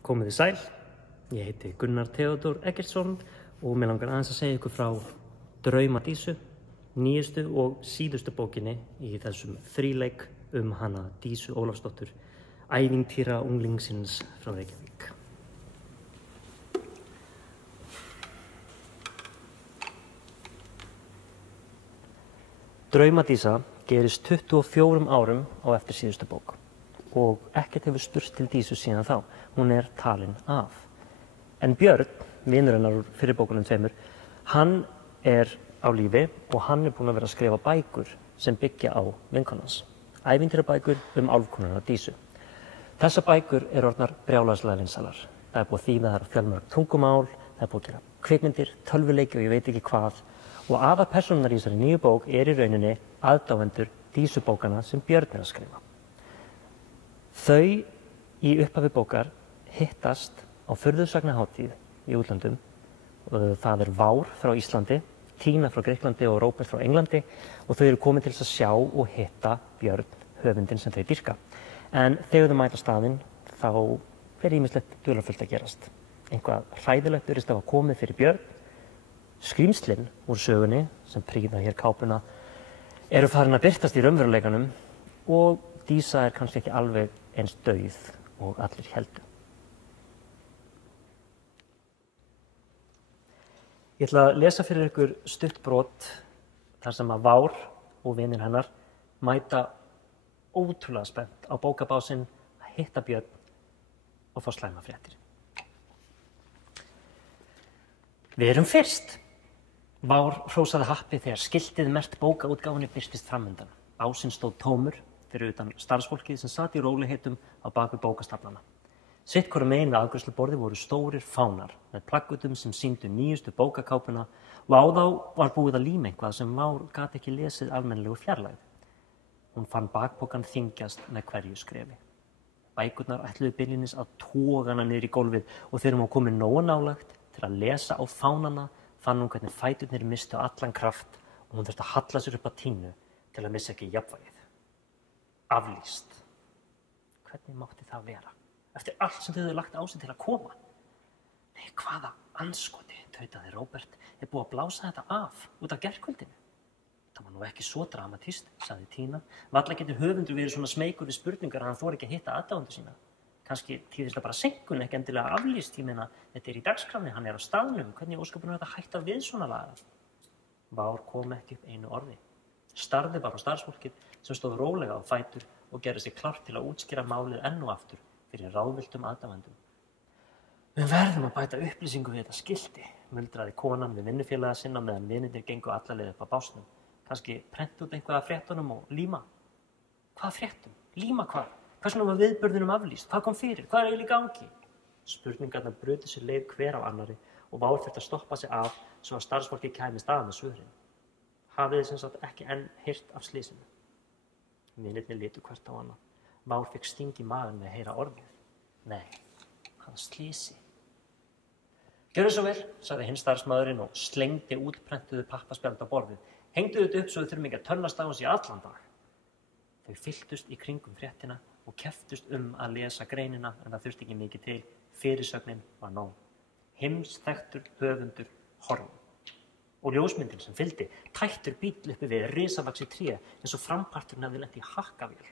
Komið þið sæl, ég heiti Gunnar Theodór Eggertsson og mig langar aðeins að segja ykkur frá Drauma Dísu, nýjustu og síðustu bókinni í þessum þríleik hana Dísu Ólafsdóttur, ævintýra unglingsins frá Reykjavík. Drauma Dísa gerist 24 árum á eftir síðustu bók og ekkert hefur spurst til Dísu síðan þá. Hún er talin af. En Björn, vinur hennar úr fyrri bókunum tveimur, hann er á lífi og hann er búinn að vera að skrifa bækur sem byggja á vinkonans. Ævintýrabækur álfkonuna Dísu. Þessar bækur eru orðnar brjálæðislega vinsælar. Það er búið að þýða þær á fjölmörg tungumál, það er búið að gera kvikmyndir, tölvuleiki og ég veit ekki hvað. Og aðalpersónurnar í þessari nýju bók er í rauninni aðdáendur Dísubókana sem Björn er að skrifa. Þau í upphafi bókar hittast á furðusagnahátíð í útlöndum. Það er Vár frá Íslandi, Tína frá Grikklandi og Róbert frá Englandi og þau eru komin til þess að sjá og hitta Björn, höfundinn sem þau dýrka. En þegar þau mæta staðinn þá er ýmislegt dularfullt að gerast. Eitthvað hræðilegt virðist hafa komið fyrir Björn. Skrímslin úr sögunni sem prýða hér kápuna eru farin að birtast í raunveruleikanum og Dísa er kannski ekki alveg eins dauð og allir héldu. Ég ætla að lesa fyrir ykkur stutt brot þar sem að Vár og vinir hennar mæta ótrúlega spennt á bókabásinn að hitta Björn og fá slæma fréttir. Við erum fyrst. Vár hrósaði happi þegar skiltið merkt bókaútgáfunni birtist framundan. Básinn stóð tómur fyrir utan starfsfólkið sem sat í rólegheitum á bak við bókastaflana. Sitt hvoru megin við afgreiðsluborði voru stórir fánar með plaggutum sem sýndu nýjustu bókakápuna og á þá var búið að líma eitthvað sem Vár gat ekki lesið almennilegu fjarlægð. Hún fann bakpokann þyngjast með hverju skrefi. Bækurnar ætluðu byrjunis að toga hana niður í gólfið og þegar hún var komin nógu nálægt til að lesa á fánana fann hún hvernig fæturnir mistu allan kraft og hún þurfti að halla sér upp að Tínu til að missa ekki jafnvægið. Aflýst. Hvernig mátti það vera? Eftir allt sem þau höfðu lagt á sig til að koma. Nei, hvaða andskoti, tautaði Róbert, er búið að blása þetta af út af gærkvöldinu. Það var nú ekki svo dramatist, sagði Tína. Varla getur höfundur verið svona smeykur við spurningar að hann þori ekki að hitta aðdáendur sína. Kannski tíðist það bara seinkun, ekki endilega aflýst. Ég meina, þetta er í dagskránni, hann er á staðnum. Hvernig ósköpunum er þetta hægt að við svona laga? Vár kom ekki upp einu orði. Starði bara á starfsfólkið sem stóð rólega á fætur og gerði sig klárt til að útskýra málið enn og aftur fyrir ráðvilltum aðdáendum. Við verðum að bæta upplýsingu við þetta skilti, muldraði konan við vinnufélaga sinna meðan vinirnir gengu alla leið upp á básnum. Kannski prenta út eitthvað af fréttunum og líma. Hvað fréttum? Líma hvað? Hvers vegna var viðburðinum aflýst? Hvað kom fyrir? Hvað er eiginlega í gangi? Spurningarnar brutu sér leið hver af annarri og Vár þurfti að stoppa sig af svo að starfsfólkið kæmist að með svörin. Hafið þið sem sagt ekki enn heyrt af slysinu. Vinirnir litu hvert á annað. Vár fékk sting í magann með að heyra orðið. Nei, hvaða slysi? Gjörðu svo vel, sagði hinn starfsmaðurinn og slengdi útprentuðu pappaspjald á borðið. Hengdu þetta upp svo þau þurfum ekki að tönnast á hans í allan dag. Þau fylltust í kringum fréttina og keftust að lesa greinina en það þurfti ekki mikið til. Fyrirsögnin var nóg. Heimsþekktur höfundur horfinn. Og ljósmyndin sem fylgdi, tættur bíll uppi við risavaxið tré eins og framparturinn hefði lent í hakkavél.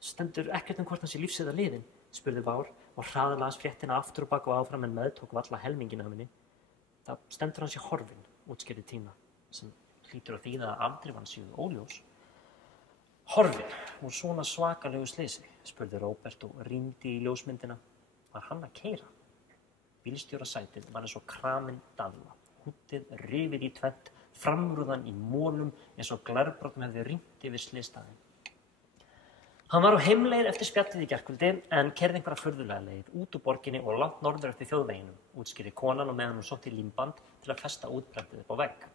Stendur ekkert hvort hans í lífs eða liðin, spurði Vár og hraðaði las fréttina aftur og bak og áfram en meðtók varla helminginn af henni. Það stendur hans í horfinn, útskýrði Tína, sem hlýtur að þýða að afdrifan séu óljós. Horfinn úr svona svakalegu slysi, spurði Róbert og rýndi í ljósmyndina. Var hann að keyra? Bílstjórasætið var eins og kramin daðla. Húddið rifið í tvennt, framrúðan í mólum eins og glærbrotum hefði rýmt yfir slysstaðinn. Hann var á heimleið eftir spjallið í gærkvöldi en keyrði einhverja furðulega leið út úr borginni og langt norður eftir þjóðveginum, útskýrði konan og meðan hún sótti límband til að festa útprentið upp á vegg.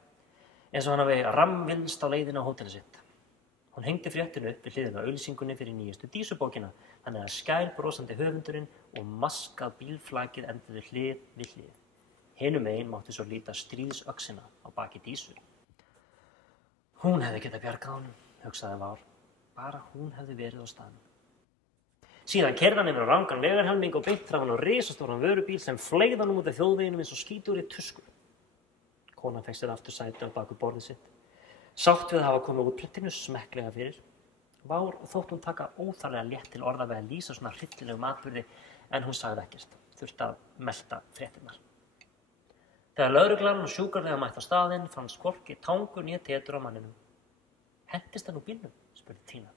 Eins og hann hafi rammvilst á leiðina á hótelið sitt. Hún hengdi fréttinu upp við hliðina á auglýsingunni fyrir nýjustu Dísubókina, þannig að skælbrosandi höfundurinn og maskað bílflakið enduðu hlið við hlið. Hinum megin mátti svo líta stríðsöxina á baki Dísu. Hún hefði getað bjargað honum, hugsaði Vár. Bara hún hefði verið á staðnum. Síðan keyrði hann yfir á rangan vegarhelming og beint framan á risastóran vörubíl sem fleygði honum út af þjóðveginum eins og skítur í tusku. Konan fékk sér aftur sæti á baku borðið sitt. Sátt við að hafa komið útbrettinu smekklega fyrir. Vár þótt hún taka óþarflega létt til orða við að lýsa svona hryllilegum atburði en hún sagði ekkert, þurfti að melta fréttirnar. Þegar lögreglan og sjúkraliðar mættu á staðinn fannst hvorki tangur né tetur á manninum. Hentist hann úr bílnum? Spurði Tína.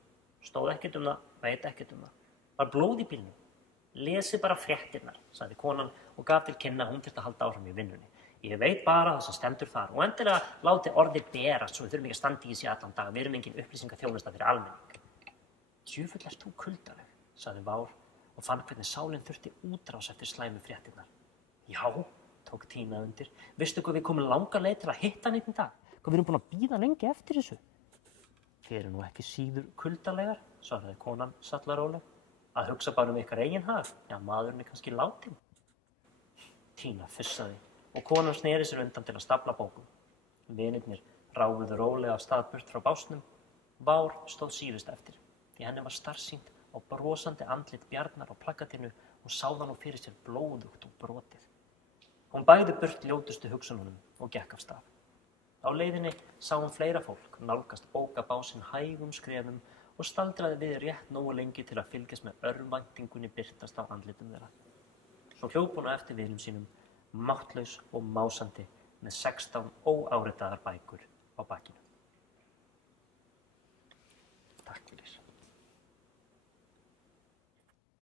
Stóð ekkert um það, veit ekkert um það. Var blóð í bílnum? Lesi bara fréttirnar, sagði konan og gaf til kynna að hún þyrfti að halda áfram í vinnunni. Ég veit bara það sem stendur þar og endilega láti orðið berast svo við þurfum ekki að standa í þessi allan dag. Við erum engin upplýsingaþjónusta fyrir almenning. Djöfull ert þú kuldaleg, sagði Vár og fann hvernig sálin þurfti útrás eftir slæmu fréttirnar. Já, tók Tína undir. Veistu hvað við komum langa leið til að hitta hann einn dag? Hvað við erum búin að bíða lengi eftir þessu? Þið eru nú ekki síður kuldalegar, svaraði konan sallaróleg. Að hugsa bara ykkar eigin hag. Já, maðurinn kannski látinn. Tína fussaði og konan sneri sér undan til að stafla bókum. Vinirnir ráfuðu rólega af stað burt frá básnum. Vár stóð síðust eftir, því henni var starsýnt á brosandi andlit Bjarnar á plakatinu og sá það nú fyrir sér blóðugt og brotið. Hún bægði burt ljótustu hugsununum og gekk af stað. Á leiðinni sá hún fleira fólk nálgast bókabásinn hægum skrefum og staldraði við rétt nógu lengi til að fylgjast með örvæntingunni birtast á andlitum þeirra. Svo hljóp hún á eftir vinum sínum, máttlaus og másandi með 16 óáritaðar bækur á bakinu.